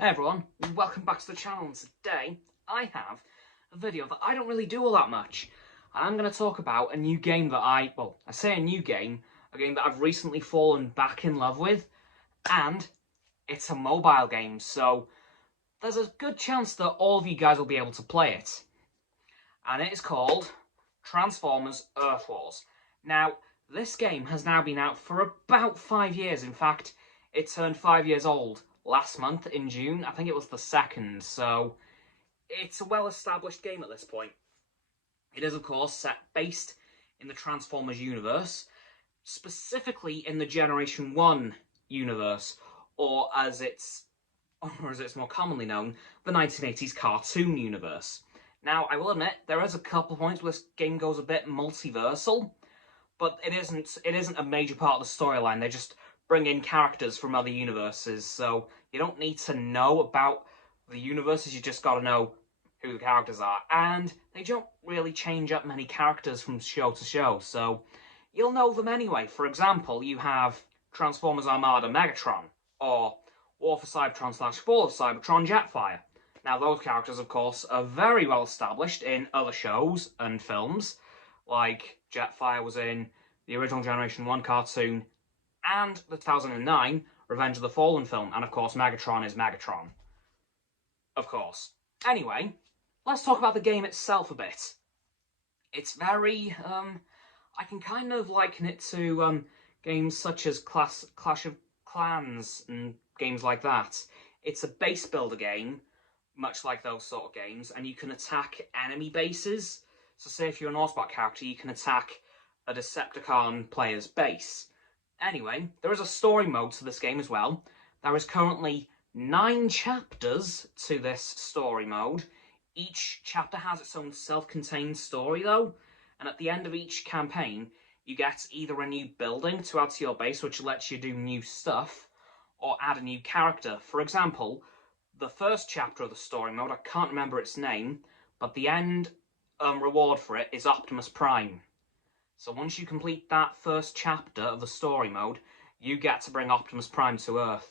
Hey everyone, welcome back to the channel, and today I have a video that I don't really do all that much. I'm going to talk about a new game that I say a new game, a game that I've recently fallen back in love with, and it's a mobile game, so there's a good chance that all of you guys will be able to play it. And it is called Transformers Earth Wars. Now, this game has now been out for about 5 years. In fact, it turned 5 years old last month in June. I think it was the 2nd, so it's a well-established game at this point. It is, of course, based in the Transformers universe, specifically in the Generation 1 universe, or as it's more commonly known, the 1980s cartoon universe. Now, I will admit, there is a couple of points where this game goes a bit multiversal, but it isn't a major part of the storyline. They just bring in characters from other universes, so you don't need to know about the universes, you just gotta know who the characters are. And they don't really change up many characters from show to show, so you'll know them anyway. For example, you have Transformers Armada Megatron, or War for Cybertron / Fall of Cybertron Jetfire. Now, those characters, of course, are very well established in other shows and films, like Jetfire was in the original Generation 1 cartoon and the 2009 Revenge of the Fallen film, and of course Megatron is Megatron. Of course. Anyway, let's talk about the game itself a bit. It's very, I can kind of liken it to games such as Clash of Clans and games like that. It's a base builder game, much like those sort of games, and you can attack enemy bases. So say if you're an Autobot character, you can attack a Decepticon player's base. Anyway, there is a story mode to this game as well. There is currently 9 chapters to this story mode. Each chapter has its own self-contained story though, and at the end of each campaign, you get either a new building to add to your base, which lets you do new stuff, or add a new character. For example, the first chapter of the story mode, I can't remember its name, but the end reward for it is Optimus Prime. So once you complete that first chapter of the story mode, you get to bring Optimus Prime to Earth.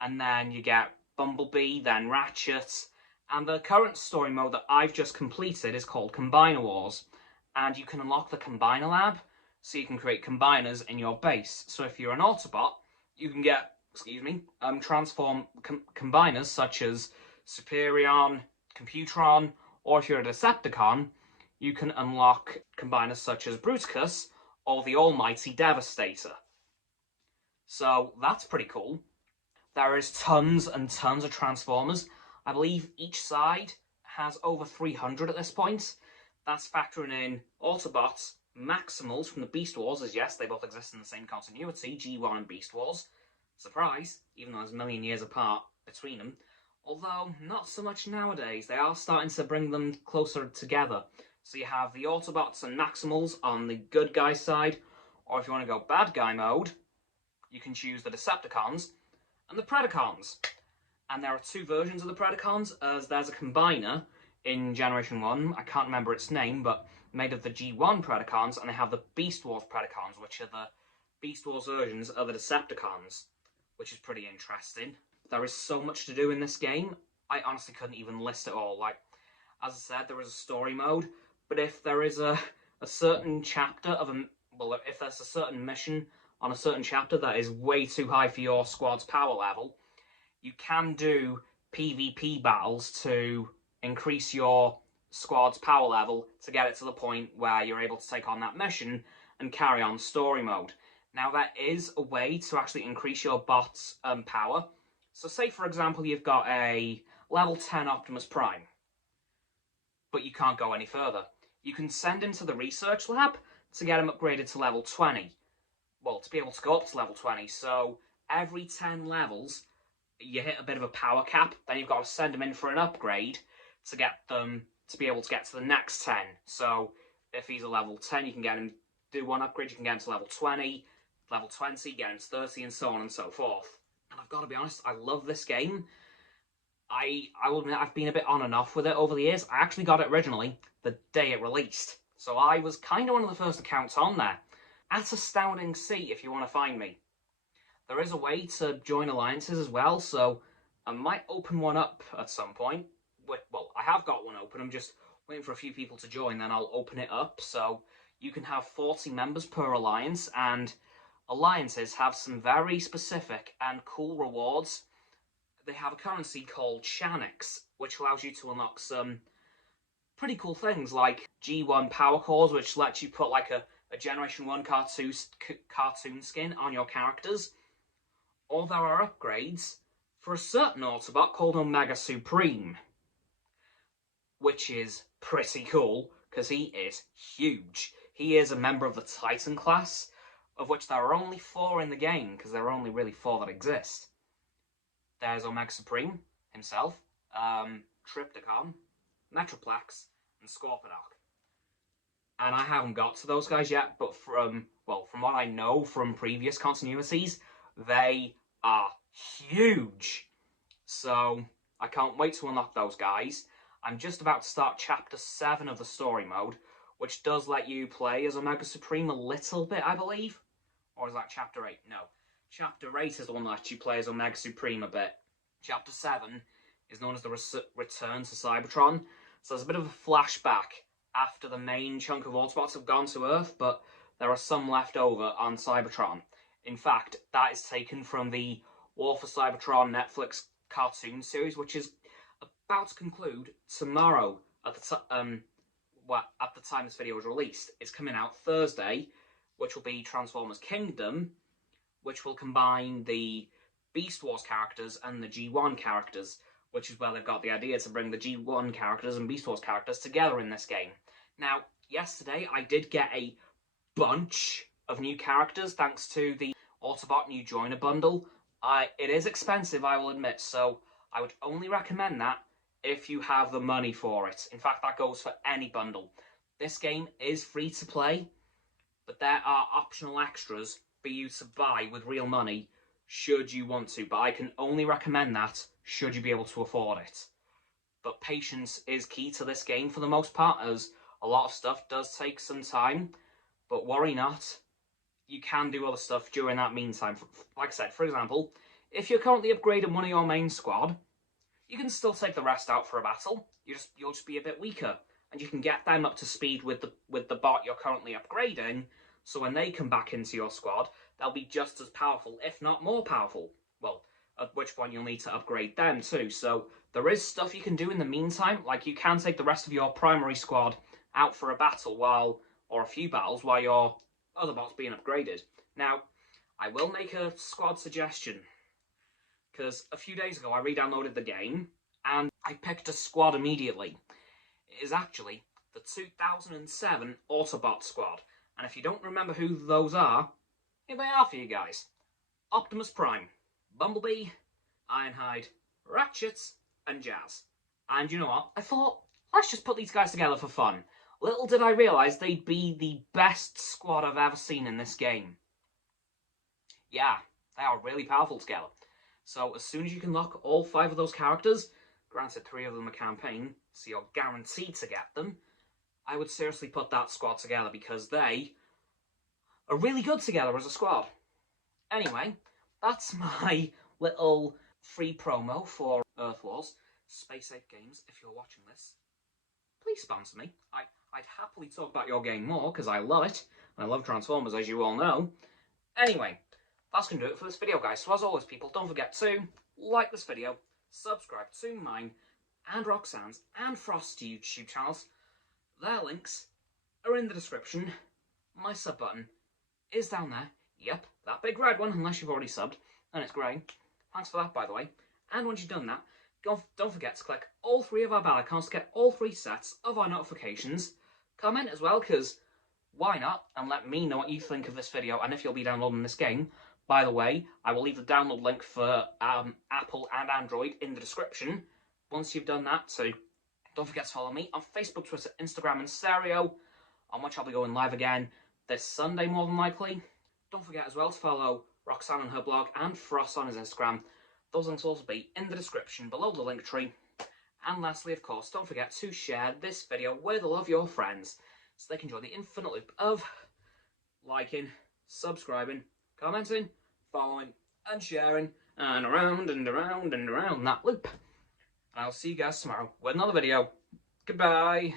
And then you get Bumblebee, then Ratchet. And the current story mode that I've just completed is called Combiner Wars. And you can unlock the Combiner Lab, so you can create combiners in your base. So if you're an Autobot, you can get, transform combiners such as Superion, Computron, or if you're a Decepticon, you can unlock combiners such as Bruticus or the almighty Devastator. So that's pretty cool. There is tons and tons of Transformers. I believe each side has over 300 at this point. That's factoring in Autobots, Maximals from the Beast Wars, as yes, they both exist in the same continuity, G1 and Beast Wars. Surprise, even though there's a million years apart between them. Although, not so much nowadays. They are starting to bring them closer together. So you have the Autobots and Maximals on the good guy side, or if you want to go bad guy mode, you can choose the Decepticons and the Predacons. And there are 2 versions of the Predacons, as there's a combiner in Generation 1, I can't remember its name, but made of the G1 Predacons, and they have the Beast Wars Predacons, which are the Beast Wars versions of the Decepticons, which is pretty interesting. There is so much to do in this game, I honestly couldn't even list it all. Like, as I said, there is a story mode, but if there is a certain chapter of if there's a certain mission on a certain chapter that is way too high for your squad's power level, you can do PvP battles to increase your squad's power level to get it to the point where you're able to take on that mission and carry on story mode. Now, that is a way to actually increase your bot's power. So say, for example, you've got a level 10 Optimus Prime, but you can't go any further. You can send him to the research lab to get him upgraded to level 20. Well, to be able to go up to level 20. So every 10 levels, you hit a bit of a power cap. Then you've got to send him in for an upgrade to get them to be able to get to the next 10. So if he's a level 10, you can get him, do one upgrade, you can get him to level 20, level 20, get him to 30, and so on and so forth. And I've got to be honest, I love this game. I will admit I've been a bit on and off with it over the years. I actually got it originally the day it released, so I was kind of one of the first accounts on there. At Astounding Sea, if you want to find me. There is a way to join alliances as well, so I might open one up at some point. Well, I have got one open. I'm just waiting for a few people to join, then I'll open it up. So you can have 40 members per alliance, and alliances have some very specific and cool rewards. They have a currency called Shanix, which allows you to unlock some pretty cool things like G1 power cores, which lets you put like a Generation 1 cartoon skin on your characters. Or there are upgrades for a certain Autobot called Omega Supreme, which is pretty cool because he is huge. He is a member of the Titan class, of which there are only 4 in the game, because there are only really 4 that exist. There's Omega Supreme himself, Triptychon, Metroplex, and Scorponok. And I haven't got to those guys yet, but from what I know from previous continuities, they are huge. So I can't wait to unlock those guys. I'm just about to start Chapter 7 of the story mode, which does let you play as Omega Supreme a little bit, I believe. Or is that Chapter 8? No. Chapter 8 is the one that lets you play as Omega Supreme a bit. Chapter 7 is known as the Return to Cybertron. So there's a bit of a flashback after the main chunk of Autobots have gone to Earth, but there are some left over on Cybertron. In fact, that is taken from the War for Cybertron Netflix cartoon series, which is about to conclude tomorrow at the time this video was released. It's coming out Thursday, which will be Transformers Kingdom, which will combine the Beast Wars characters and the G1 characters, which is where they've got the idea to bring the G1 characters and Beast Wars characters together in this game. Now, yesterday I did get a bunch of new characters thanks to the Autobot New Joiner bundle. It is expensive, I will admit, so I would only recommend that if you have the money for it. In fact, that goes for any bundle. This game is free to play, but there are optional extras for you to buy with real money should you want to, but I can only recommend that should you be able to afford it. But patience is key to this game for the most part, as a lot of stuff does take some time, but worry not, you can do other stuff during that meantime. Like I said, for example, if you're currently upgrading one of your main squad, you can still take the rest out for a battle. You'll just be a bit weaker, and you can get them up to speed with the bot you're currently upgrading, so when they come back into your squad, they'll be just as powerful, if not more powerful. Well, at which point you'll need to upgrade them too. So there is stuff you can do in the meantime, like you can take the rest of your primary squad out for a battle or a few battles while your other bot's being upgraded. Now, I will make a squad suggestion, because a few days ago I re-downloaded the game and I picked a squad immediately. It is actually the 2007 Autobot squad, and if you don't remember who those are, here they are for you guys. Optimus Prime, Bumblebee, Ironhide, Ratchet, and Jazz. And you know what? I thought, let's just put these guys together for fun. Little did I realise they'd be the best squad I've ever seen in this game. Yeah, they are really powerful together. So as soon as you can lock all 5 of those characters, granted 3 of them are campaign, so you're guaranteed to get them, I would seriously put that squad together because they are really good together as a squad. Anyway, that's my little free promo for Earth Wars. Space 8 Games, if you're watching this, please sponsor me. I'd happily talk about your game more, because I love it. And I love Transformers, as you all know. Anyway, that's going to do it for this video, guys. So as always, people, don't forget to like this video, subscribe to mine, and Roxanne's, and Frost's YouTube channels. Their links are in the description. My sub button is down there. Yep, that big red one, unless you've already subbed, and it's grey. Thanks for that, by the way. And once you've done that, don't forget to click all 3 of our bell icons to get all 3 sets of our notifications. Comment as well, because why not? And let me know what you think of this video and if you'll be downloading this game. By the way, I will leave the download link for Apple and Android in the description once you've done that. So don't forget to follow me on Facebook, Twitter, Instagram, and Stereo, on which I'll be going live again this Sunday, more than likely. Don't forget as well to follow Roxanne on her blog and Frost on his Instagram. Those links will also be in the description below the link tree. And lastly, of course, don't forget to share this video with all of your friends so they can join the infinite loop of liking, subscribing, commenting, following, and sharing, and around and around and around that loop. And I'll see you guys tomorrow with another video. Goodbye.